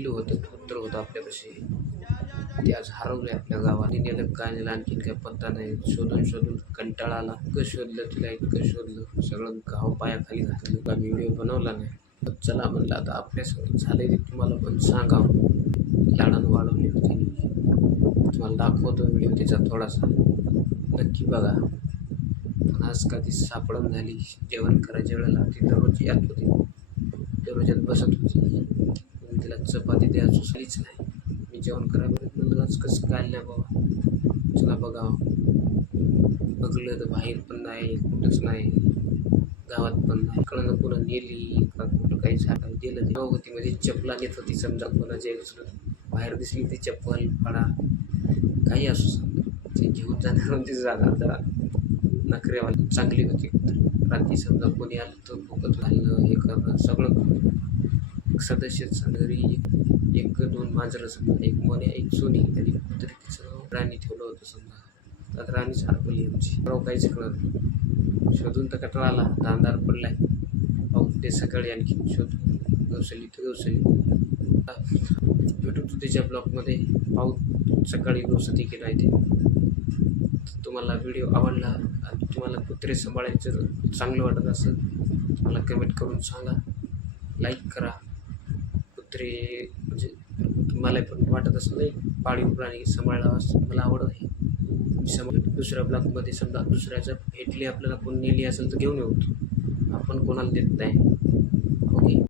पिल्लू होतं, कुत्र होतं आपल्यापाशी. ते आज हरवलं आपल्या गावात. नेलं काय नेलं आणखीन काय पत्ता नाही. शोधून शोधून कंटाळा आला. इतकं शोधलं तिला, इतकं शोधलं, सगळं गाव पायाखाली घातलं. आम्ही व्हिडिओ बनवला नाही. तर चला म्हणलं आता आपल्यासोबत झालंय ते तुम्हाला पण सांगावं. लाडानं वाढवली होती. तुम्हाला दाखवतो व्हिडिओ तिचा थोडासा, नक्की बघा. पण आज कधी सापडून झाली. जेवण करायच्या वेळेला ती दररोज येत होती, दररोजात बसत होती. पण तिला चपाती द्यायला सुचलीच नाही. मी जेवण करायला म्हणलं आज कसं काय नाही बाबा, चला बघावं. बघलं तर बाहेर पण नाही, कुठंच नाही, गावात पण नाही. कळलं पुन्हा नेली का कुठं काही झालं गेलं. ती होती म्हणजे चपला नेत होती समजा, कोणाच्या बाहेर दिसली ती चप्पल फाडा काही असू समजा, ते घेऊन जाणार होती जागा. जरा नखरेवाली चांगली होती. रात्री समजा कोणी आलं तर भुकत घालणं, हे करणं, सगळं सदस्यच. घरी एक दोन मांजरं समजा, एक मोने एक सोनी, आणि कुठतरी तिचं राणी ठेवलं होतं समजा. त्यात राणी सारखली आमची. काहीच कळत. शोधून तर कटाळा आला. आता अंधार पडलाय. पाऊस ते सकाळी आणखी शोधून गवसली तर गवसली. भेटू तुझ्या ब्लॉगमध्ये. पाऊस सकाळी गवसती की नाही ते. तुम्हाला व्हिडिओ आवडला आणि तुम्हाला कुत्रे सांभाळायचं चांगलं वाटत असेल मला कमेंट करून सांगा. लाईक करा. कुत्रे म्हणजे मला पण वाटत असेल नाही पाळीव प्राणी सांभाळावा असं मला आवडत आहे. दुसऱ्या ब्लॉगमध्ये समजा दुसऱ्याचं भेटली आपल्याला कोण नेली असेल तर घेऊन येऊ. आपण कोणाला देत नाही.